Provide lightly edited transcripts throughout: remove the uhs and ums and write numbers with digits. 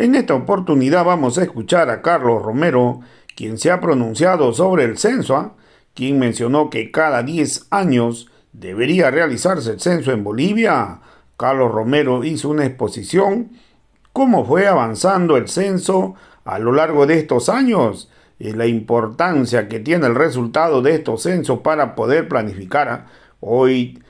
En esta oportunidad vamos a escuchar a Carlos Romero, quien se ha pronunciado sobre el censo, quien mencionó que cada 10 años debería realizarse el censo en Bolivia. Carlos Romero hizo una exposición cómo fue avanzando el censo a lo largo de estos años y la importancia que tiene el resultado de estos censos para poder planificar. Hoy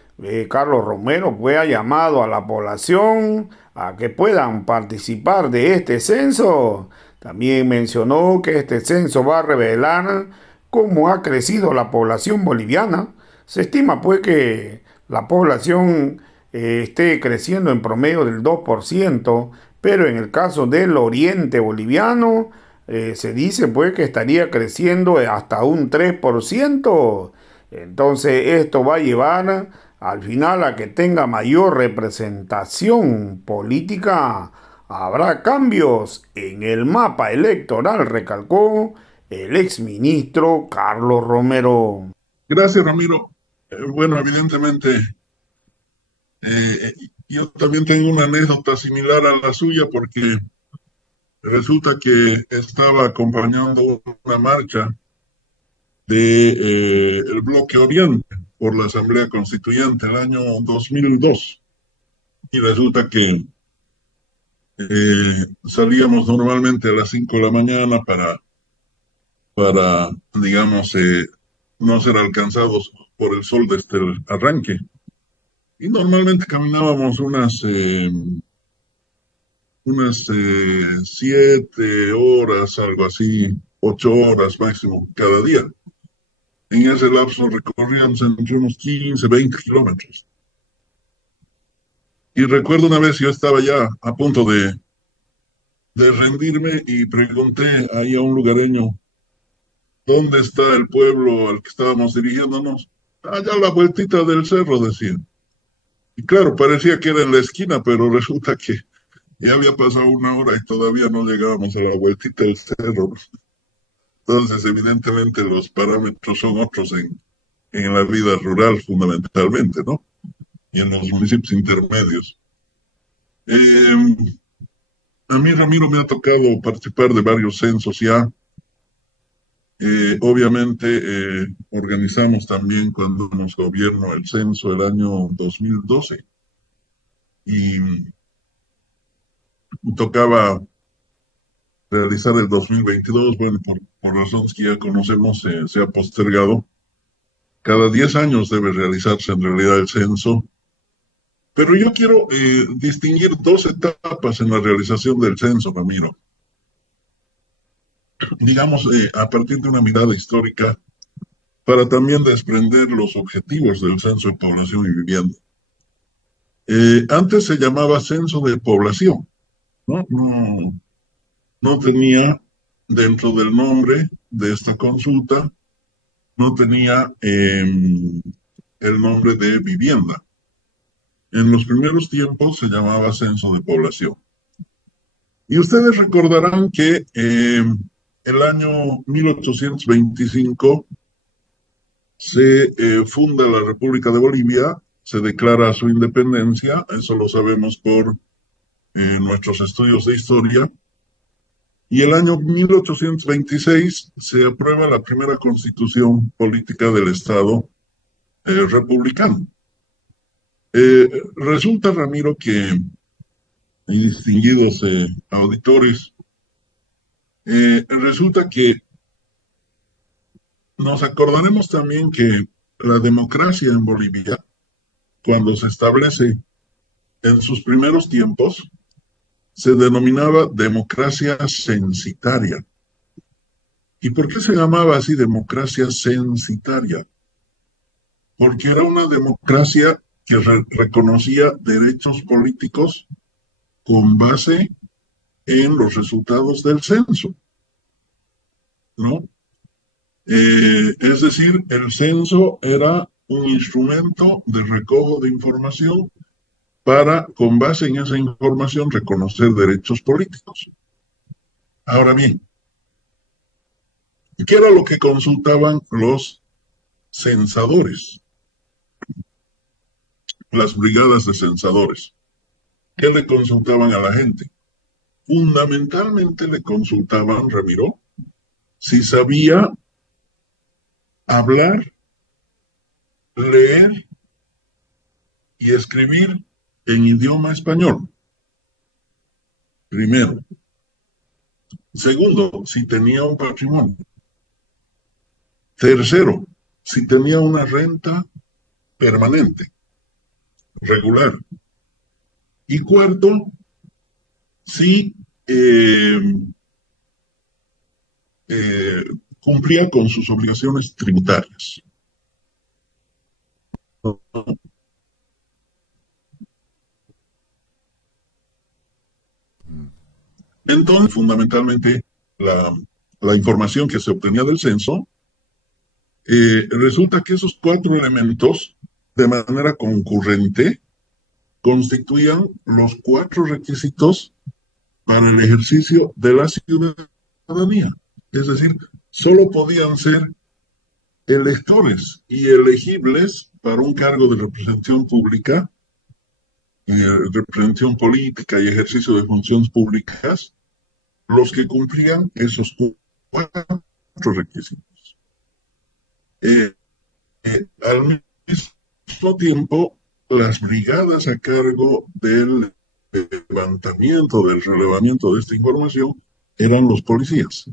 Carlos Romero fue ha llamado a la población a que puedan participar de este censo. También mencionó que este censo va a revelar cómo ha crecido la población boliviana. Se estima pues que la población esté creciendo en promedio del 2%, pero en el caso del oriente boliviano se dice pues que estaría creciendo hasta un 3%. Entonces esto va a llevar al final a que tenga mayor representación política. Habrá cambios en el mapa electoral, recalcó el exministro Carlos Romero. Gracias, Ramiro. Bueno, evidentemente, eh, yo también tengo una anécdota similar a la suya porque resulta que estaba acompañando una marcha de el Bloque Oriente por la Asamblea Constituyente el año 2002 y resulta que salíamos normalmente a las 5 de la mañana para digamos, no ser alcanzados por el sol desde el arranque. Y normalmente caminábamos unas 7 horas, algo así, 8 horas máximo cada día. En ese lapso recorríamos entre unos 15, 20 kilómetros. Y recuerdo una vez yo estaba ya a punto de rendirme y pregunté ahí a un lugareño, ¿dónde está el pueblo al que estábamos dirigiéndonos? Allá a la vueltita del cerro, decía. Y claro, parecía que era en la esquina, pero resulta que ya había pasado una hora y todavía no llegábamos a la vueltita del cerro. Entonces, evidentemente, los parámetros son otros en la vida rural, fundamentalmente, ¿no? Y en los municipios intermedios. A mí, Ramiro, me ha tocado participar de varios censos ya. Obviamente, organizamos también cuando nos gobierno el censo el año 2012 y tocaba realizar el 2022, bueno, por razones que ya conocemos, se ha postergado. Cada 10 años debe realizarse en realidad el censo, pero yo quiero distinguir dos etapas en la realización del censo, Ramiro. Digamos, a partir de una mirada histórica, para también desprender los objetivos del censo de población y vivienda. Antes se llamaba censo de población, ¿no? No tenía dentro del nombre de esta consulta, no tenía el nombre de vivienda. En los primeros tiempos se llamaba censo de población. Y ustedes recordarán que el año 1825 se funda la República de Bolivia, se declara su independencia, eso lo sabemos por nuestros estudios de historia, y el año 1826 se aprueba la primera constitución política del Estado republicano. Resulta, Ramiro, que distinguidos auditores, resulta que nos acordaremos también que la democracia en Bolivia, cuando se establece en sus primeros tiempos, se denominaba democracia censitaria. ¿Y por qué se llamaba así democracia censitaria? Porque era una democracia que reconocía derechos políticos con base en los resultados del censo, ¿no? Es decir, el censo era un instrumento de recojo de información para, con base en esa información, reconocer derechos políticos. Ahora bien, ¿qué era lo que consultaban los censadores, las brigadas de censadores? ¿Qué le consultaban a la gente? fundamentalmente le consultaban, Ramiro, si sabía hablar, leer y escribir en idioma español. Primero. Segundo, si tenía un patrimonio. Tercero, si tenía una renta permanente, regular. Y cuarto, si cumplía con sus obligaciones tributarias. Entonces, fundamentalmente, la información que se obtenía del censo, resulta que esos 4 elementos, de manera concurrente, constituían los 4 requisitos para el ejercicio de la ciudadanía. Es decir, solo podían ser electores y elegibles para un cargo de representación pública, representación política y ejercicio de funciones públicas, los que cumplían esos 4 requisitos. Al mismo tiempo, las brigadas a cargo del levantamiento, del relevamiento de esta información, eran los policías.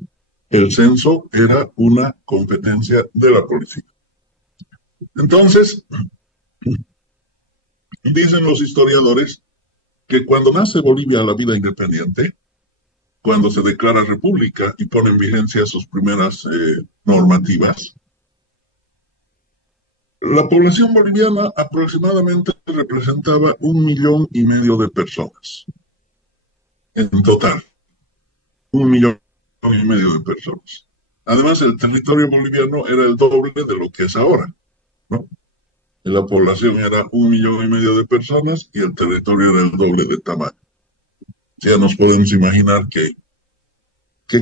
El censo era una competencia de la policía. Entonces, dicen los historiadores que cuando nace Bolivia a la vida independiente, cuando se declara república y pone en vigencia sus primeras normativas, la población boliviana aproximadamente representaba 1,5 millones de personas. En total, 1,5 millones de personas. Además, el territorio boliviano era el doble de lo que es ahora, ¿no? La población era 1,5 millones de personas y el territorio era el doble de tamaño. Ya nos podemos imaginar que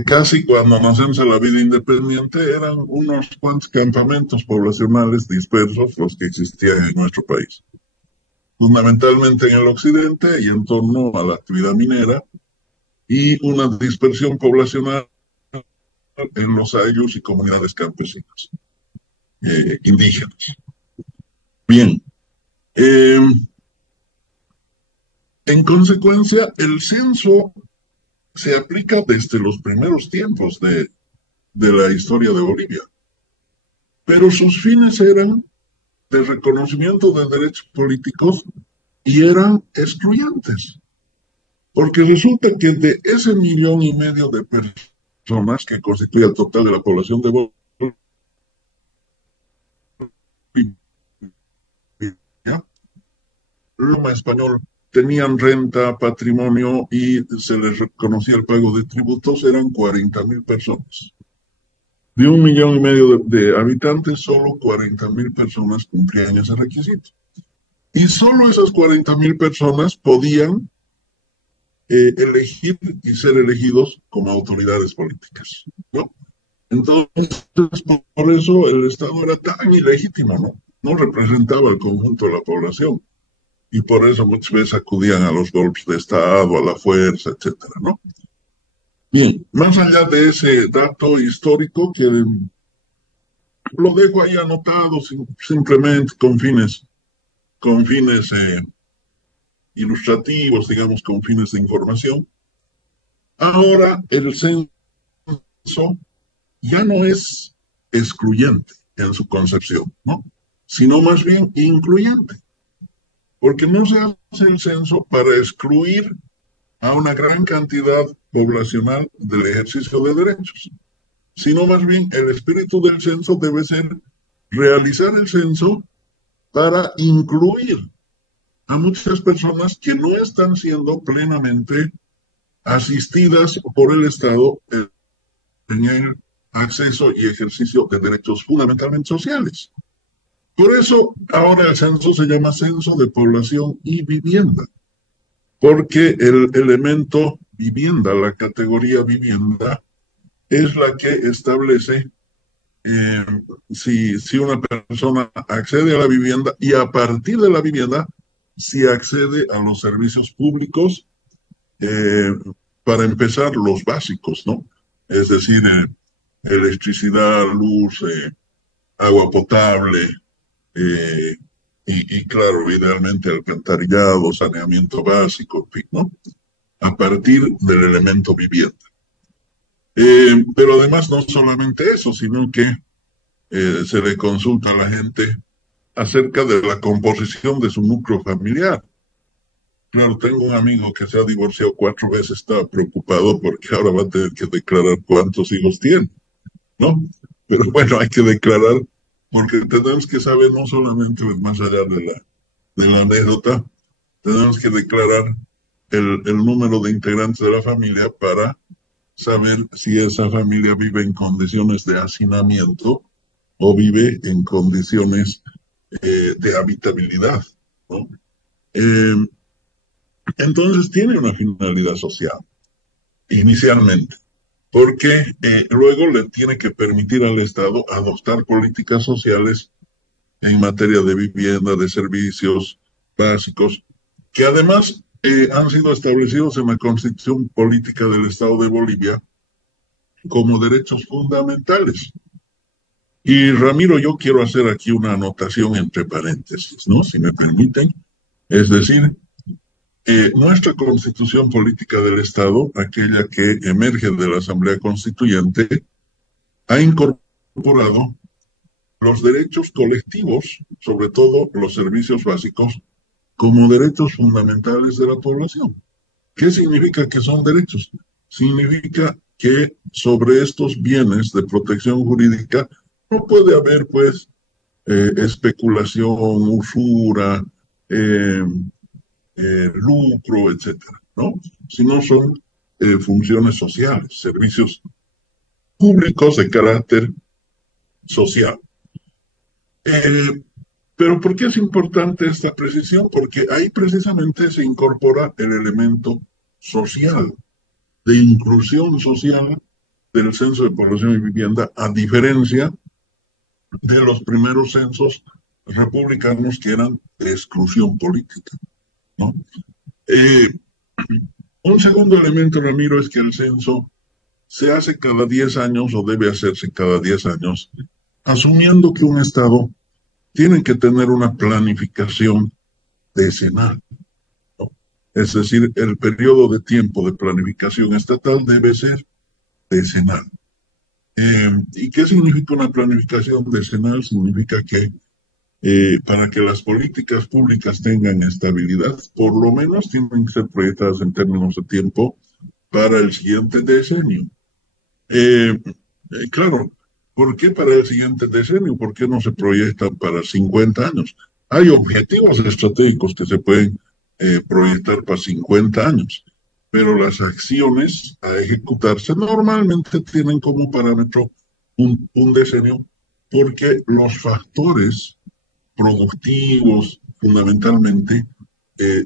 casi cuando nacemos a la vida independiente eran unos cuantos campamentos poblacionales dispersos los que existían en nuestro país. Fundamentalmente en el occidente y en torno a la actividad minera y una dispersión poblacional en los ayllus y comunidades campesinas, indígenas. Bien, en consecuencia, el censo se aplica desde los primeros tiempos de la historia de Bolivia, pero sus fines eran de reconocimiento de derechos políticos y eran excluyentes, porque resulta que de ese 1,5 millones de personas que constituye el total de la población de Bolivia, el español tenían renta, patrimonio y se les reconocía el pago de tributos, eran 40,000 personas. De 1,5 millones de habitantes, solo 40,000 personas cumplían ese requisito. Y solo esas 40,000 personas podían elegir y ser elegidos como autoridades políticas, ¿no? Entonces, por eso el Estado era tan ilegítimo, ¿no? No representaba al conjunto de la población. Y por eso muchas veces acudían a los golpes de Estado, a la fuerza, etcétera, ¿no? Bien, más allá de ese dato histórico que lo dejo ahí anotado simplemente con fines ilustrativos, digamos, con fines de información. Ahora el censo ya no es excluyente en su concepción, ¿no? Sino más bien incluyente. Porque no se hace el censo para excluir a una gran cantidad poblacional del ejercicio de derechos, sino más bien el espíritu del censo debe ser realizar el censo para incluir a muchas personas que no están siendo plenamente asistidas por el Estado en el acceso y ejercicio de derechos fundamentalmente sociales. Por eso ahora el censo se llama Censo de Población y Vivienda, porque el elemento vivienda, la categoría vivienda, es la que establece si una persona accede a la vivienda y a partir de la vivienda si accede a los servicios públicos para empezar, los básicos, ¿no? Es decir, electricidad, luz, agua potable, eh, y claro, idealmente alcantarillado, saneamiento básico, en fin, ¿no? A partir del elemento vivienda. Pero además no solamente eso, sino que se le consulta a la gente acerca de la composición de su núcleo familiar. Claro, tengo un amigo que se ha divorciado 4 veces, está preocupado porque ahora va a tener que declarar cuántos hijos tiene, ¿no? Pero bueno, hay que declarar porque tenemos que saber no solamente más allá de la anécdota, tenemos que declarar el número de integrantes de la familia para saber si esa familia vive en condiciones de hacinamiento o vive en condiciones de habitabilidad, ¿no? Eh, entonces tiene una finalidad social, inicialmente, porque luego le tiene que permitir al Estado adoptar políticas sociales en materia de vivienda, de servicios básicos, que además han sido establecidos en la Constitución Política del Estado de Bolivia como derechos fundamentales. Y Ramiro, yo quiero hacer aquí una anotación entre paréntesis, ¿no? Si me permiten. Es decir, nuestra Constitución Política del Estado, aquella que emerge de la Asamblea Constituyente, ha incorporado los derechos colectivos, sobre todo los servicios básicos, como derechos fundamentales de la población. ¿Qué significa que son derechos? Significa que sobre estos bienes de protección jurídica no puede haber, pues, especulación, usura, lucro, etcétera, ¿no? Sino son funciones sociales, servicios públicos de carácter social. Pero ¿por qué es importante esta precisión? Porque ahí precisamente se incorpora el elemento social, de inclusión social del Censo de Población y Vivienda, a diferencia de los primeros censos republicanos que eran de exclusión política, ¿no? Un segundo elemento, Ramiro, es que el censo se hace cada 10 años o debe hacerse cada 10 años, asumiendo que un Estado tiene que tener una planificación decenal, ¿no? Es decir, el periodo de tiempo de planificación estatal debe ser decenal. ¿Y qué significa una planificación decenal? Significa que para que las políticas públicas tengan estabilidad, por lo menos tienen que ser proyectadas en términos de tiempo para el siguiente decenio. Claro, ¿por qué para el siguiente decenio? ¿Por qué no se proyectan para 50 años? Hay objetivos estratégicos que se pueden proyectar para 50 años, pero las acciones a ejecutarse normalmente tienen como parámetro un decenio, porque los factores productivos fundamentalmente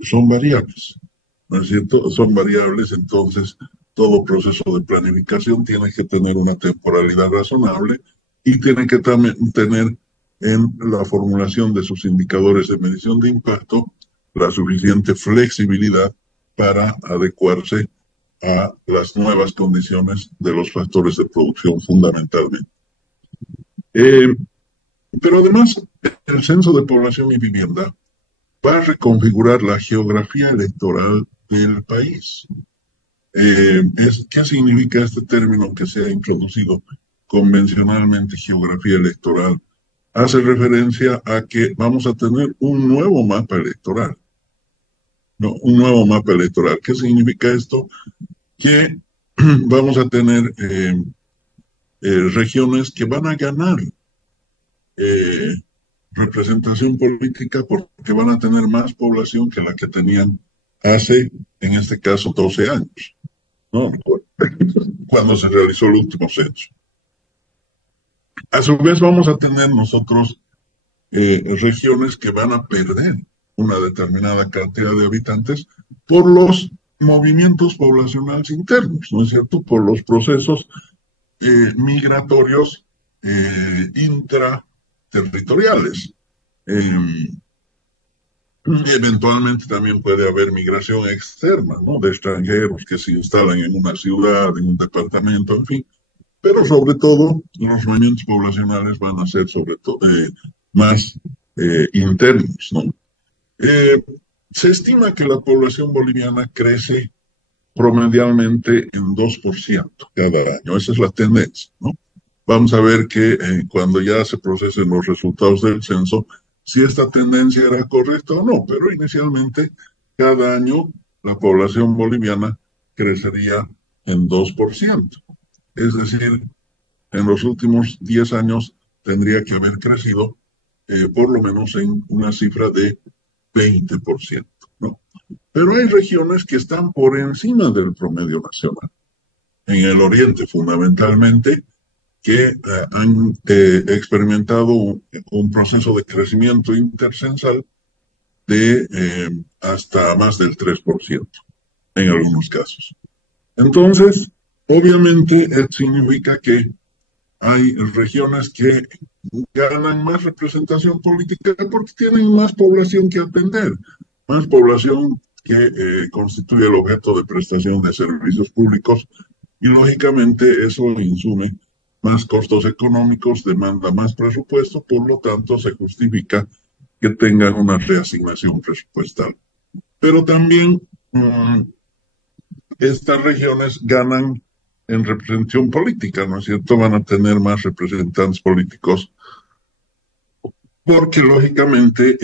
son variables, ¿no es cierto? Son variables, entonces todo proceso de planificación tiene que tener una temporalidad razonable y tiene que también tener en la formulación de sus indicadores de medición de impacto la suficiente flexibilidad para adecuarse a las nuevas condiciones de los factores de producción fundamentalmente. Pero además, el Censo de Población y Vivienda va a reconfigurar la geografía electoral del país. ¿Qué significa este término que se ha introducido convencionalmente, geografía electoral? Hace referencia a que vamos a tener un nuevo mapa electoral. No, un nuevo mapa electoral. ¿Qué significa esto? Que vamos a tener regiones que van a ganar representación política porque van a tener más población que la que tenían hace, en este caso, 12 años, ¿no? Cuando se realizó el último censo. A su vez vamos a tener nosotros regiones que van a perder una determinada cantidad de habitantes por los movimientos poblacionales internos, ¿no es cierto? Por los procesos migratorios intraterritoriales. Eventualmente también puede haber migración externa, ¿no? De extranjeros que se instalan en una ciudad, en un departamento, en fin. Pero sobre todo, los movimientos poblacionales van a ser sobre todo más internos, ¿no? Eh, Se estima que la población boliviana crece promedialmente en 2% cada año. Esa es la tendencia, ¿no? Vamos a ver que cuando ya se procesen los resultados del censo, si esta tendencia era correcta o no, pero inicialmente cada año la población boliviana crecería en 2%. Es decir, en los últimos 10 años tendría que haber crecido por lo menos en una cifra de 20%, ¿no? Pero hay regiones que están por encima del promedio nacional. En el oriente, fundamentalmente, que han experimentado un proceso de crecimiento intercensal de hasta más del 3% en algunos casos. Entonces, obviamente, significa que hay regiones que ganan más representación política porque tienen más población que atender, más población que constituye el objeto de prestación de servicios públicos y lógicamente eso insume más costos económicos, demanda más presupuesto, por lo tanto se justifica que tengan una reasignación presupuestal. Pero también estas regiones ganan en representación política, ¿no es cierto? Van a tener más representantes políticos porque lógicamente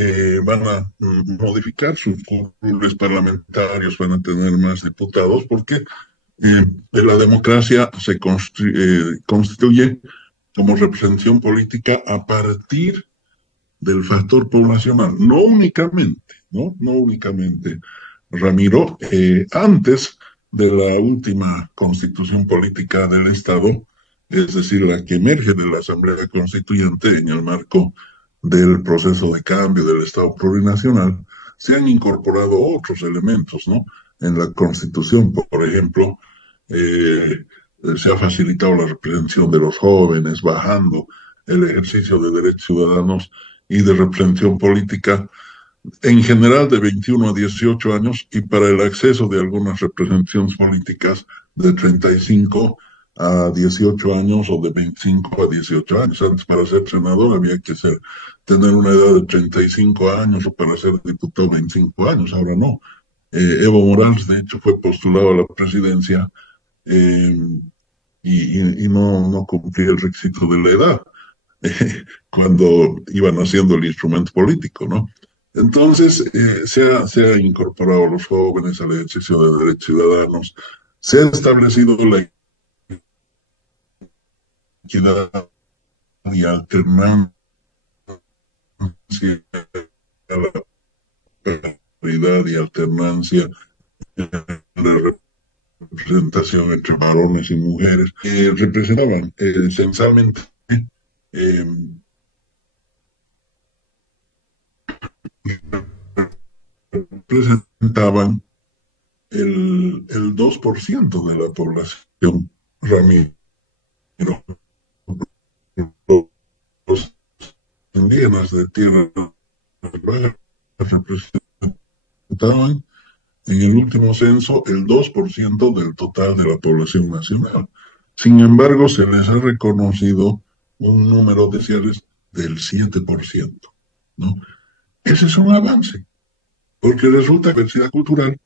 van a modificar sus curules parlamentarios, van a tener más diputados, porque la democracia se constituye como representación política a partir del factor poblacional, no únicamente, ¿no? No únicamente, Ramiro, antes de la última constitución política del Estado, es decir, la que emerge de la Asamblea Constituyente en el marco del proceso de cambio del Estado plurinacional, se han incorporado otros elementos, ¿no? En la Constitución, por ejemplo, eh, se ha facilitado la representación de los jóvenes, bajando el ejercicio de derechos ciudadanos y de representación política en general de 21 a 18 años y para el acceso de algunas representaciones políticas de 35 a 18 años o de 25 a 18 años. Antes para ser senador había que tener una edad de 35 años o para ser diputado 25 años, ahora no. Evo Morales, de hecho, fue postulado a la presidencia eh, y no cumplía el requisito de la edad cuando iban haciendo el instrumento político, ¿no? Entonces, se ha incorporado a los jóvenes al ejercicio de derechos ciudadanos, se ha establecido la equidad y alternancia, la paridad y alternancia en la representación entre varones y mujeres, que representaban esencialmente eh, representaban el 2% de la población, Ramiro. Los indígenas de tierra baja representaban en el último censo el 2% del total de la población nacional. Sin embargo, se les ha reconocido un número de ciales del 7%, ¿no? Ese es un avance, porque resulta que la diversidad cultural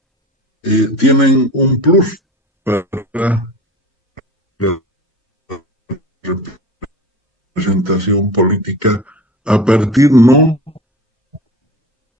tienen un plus para la representación política a partir no